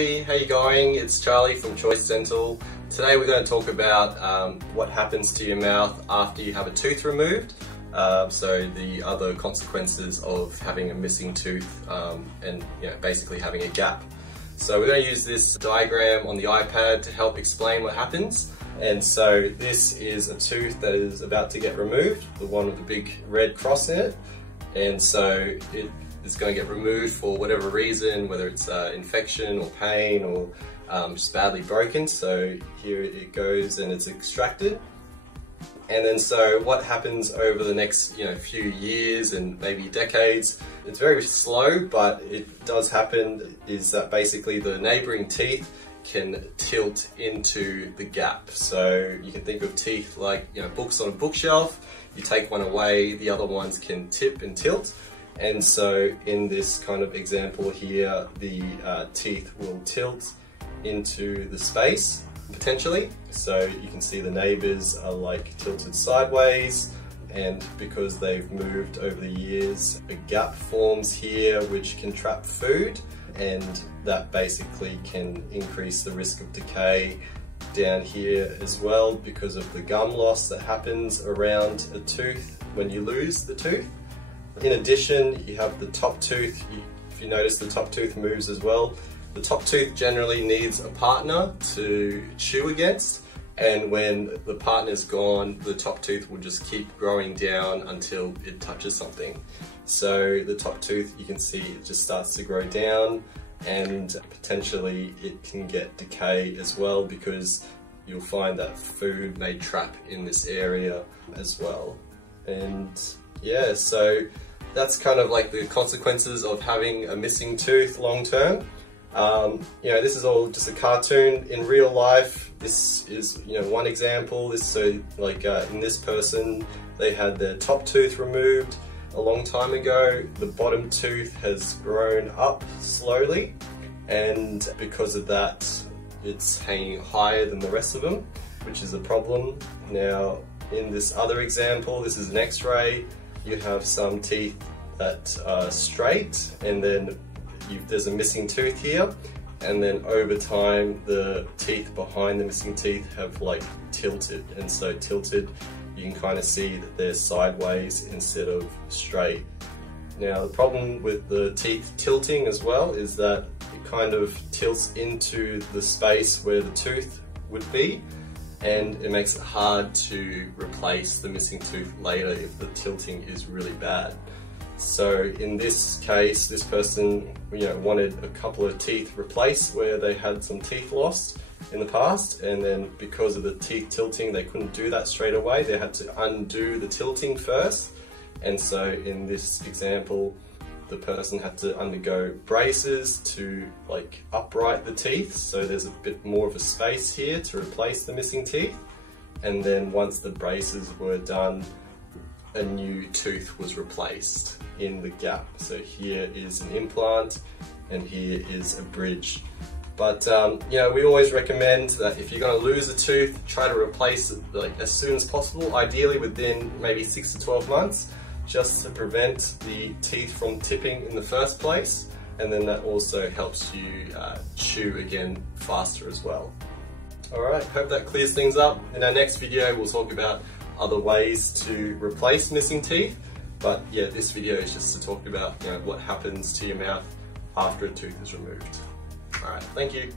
Hey, how you going? It's Charlie from Choice Dental. Today we're going to talk about what happens to your mouth after you have a tooth removed. So the other consequences of having a missing tooth and basically having a gap. So we're going to use this diagram on the iPad to help explain what happens. And so this is a tooth that is about to get removed, the one with the big red cross in it. And so it is going to get removed for whatever reason, whether it's infection or pain or just badly broken. So here it goes and it's extracted. And then so what happens over the next few years and maybe decades, it's very slow, but it does happen, is that basically the neighboring teeth can tilt into the gap. So you can think of teeth like books on a bookshelf. You take one away, the other ones can tip and tilt. And so in this kind of example here, the teeth will tilt into the space, potentially. So you can see the neighbors are like tilted sideways, and because they've moved over the years, a gap forms here which can trap food, and that basically can increase the risk of decay down here as well because of the gum loss that happens around a tooth when you lose the tooth. In addition, you have the top tooth. If you notice, the top tooth moves as well. The top tooth generally needs a partner to chew against, and when the partner's gone, the top tooth will just keep growing down until it touches something. So the top tooth, you can see it just starts to grow down, and potentially it can get decay as well because you'll find that food may trap in this area as well. And yeah, so that's kind of like the consequences of having a missing tooth long term. This is all just a cartoon. In real life, this is one example. In this person, they had their top tooth removed a long time ago. The bottom tooth has grown up slowly, and because of that, it's hanging higher than the rest of them, which is a problem. Now, in this other example, this is an X-ray. You have some teeth that are straight, and then there's a missing tooth here, and then over time the teeth behind the missing teeth have like tilted, and so tilted, you can kind of see that they're sideways instead of straight. Now the problem with the teeth tilting as well is that it kind of tilts into the space where the tooth would be, and it makes it hard to replace the missing tooth later if the tilting is really bad. So in this case, this person wanted a couple of teeth replaced where they had some teeth lost in the past, and then because of the teeth tilting, they couldn't do that straight away. They had to undo the tilting first, and so in this example, the person had to undergo braces to upright the teeth, so there's a bit more of a space here to replace the missing teeth. And then once the braces were done, a new tooth was replaced in the gap. So here is an implant and here is a bridge. But we always recommend that if you're going to lose a tooth, try to replace it as soon as possible, ideally within maybe 6 to 12 months, just to prevent the teeth from tipping in the first place. And then that also helps you chew again faster as well. Alright, hope that clears things up. In our next video, we'll talk about other ways to replace missing teeth. But yeah, this video is just to talk about what happens to your mouth after a tooth is removed. Alright, thank you.